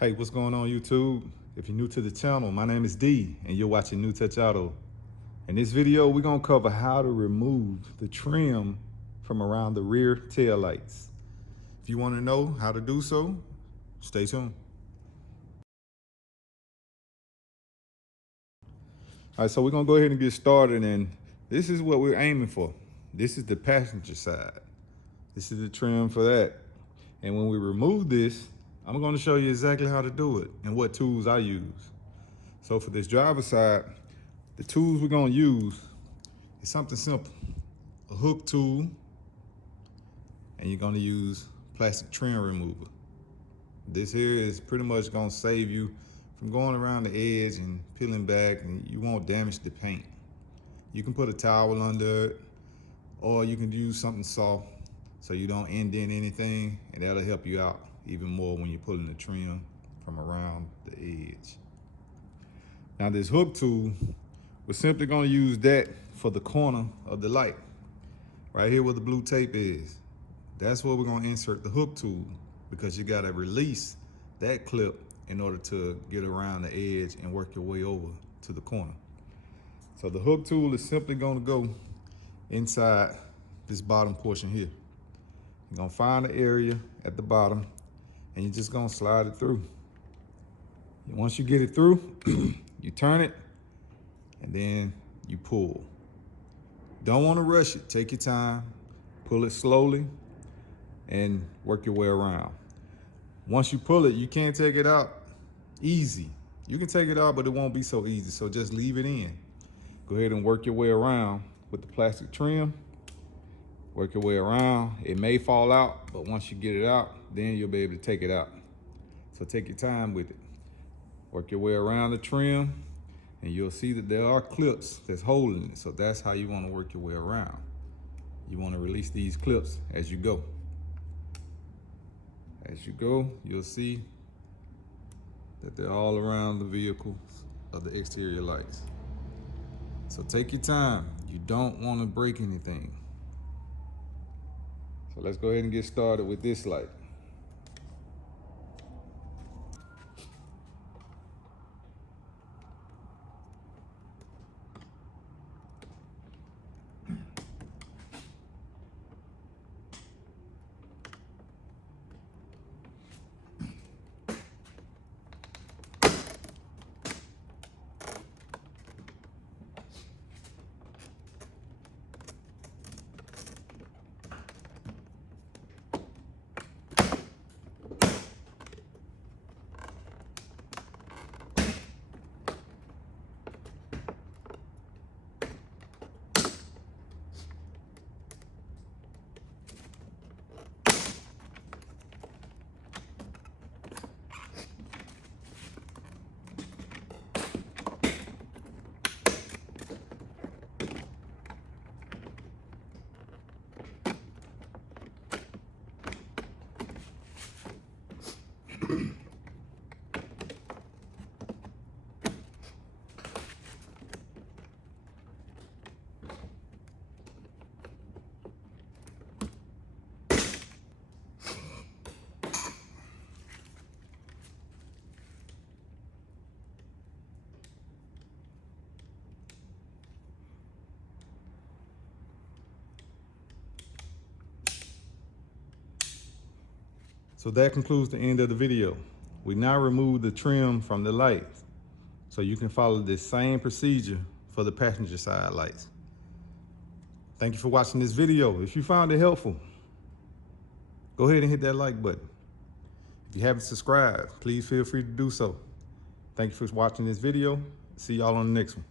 Hey, what's going on YouTube? If you're new to the channel, my name is D and you're watching New Touch Auto. In this video, we're gonna cover how to remove the trim from around the rear tail lights. If you wanna know how to do so, stay tuned. All right, so we're gonna go ahead and get started, and this is what we're aiming for. This is the passenger side. This is the trim for that. And when we remove this, I'm going to show you exactly how to do it and what tools I use. So for this driver's side, the tools we're going to use is something simple. A hook tool, and you're going to use plastic trim remover. This here is pretty much going to save you from going around the edge and peeling back, and you won't damage the paint. You can put a towel under it, or you can use something soft so you don't indent anything, and that'll help you out even more when you're pulling the trim from around the edge. Now this hook tool, we're simply going to use that for the corner of the light. Right here where the blue tape is. That's where we're going to insert the hook tool, because you got to release that clip in order to get around the edge and work your way over to the corner. So the hook tool is simply going to go inside this bottom portion here. You're gonna find the area at the bottom and you're just gonna slide it through. And once you get it through, you turn it and then you pull. Don't wanna rush it, take your time, pull it slowly and work your way around. Once you pull it, you can't take it out easy. You can take it out, but it won't be so easy, so just leave it in. Go ahead and work your way around with the plastic trim. Work your way around. It may fall out, but once you get it out, then you'll be able to take it out. So take your time with it. Work your way around the trim, and you'll see that there are clips that's holding it. So that's how you want to work your way around. You want to release these clips as you go. As you go, you'll see that they're all around the vehicles of the exterior lights. So take your time. You don't want to break anything. So let's go ahead and get started with this light. So that concludes the end of the video. We now remove the trim from the lights, so you can follow this same procedure for the passenger side lights. Thank you for watching this video. If you found it helpful, go ahead and hit that like button. If you haven't subscribed, please feel free to do so. Thank you for watching this video. See y'all on the next one.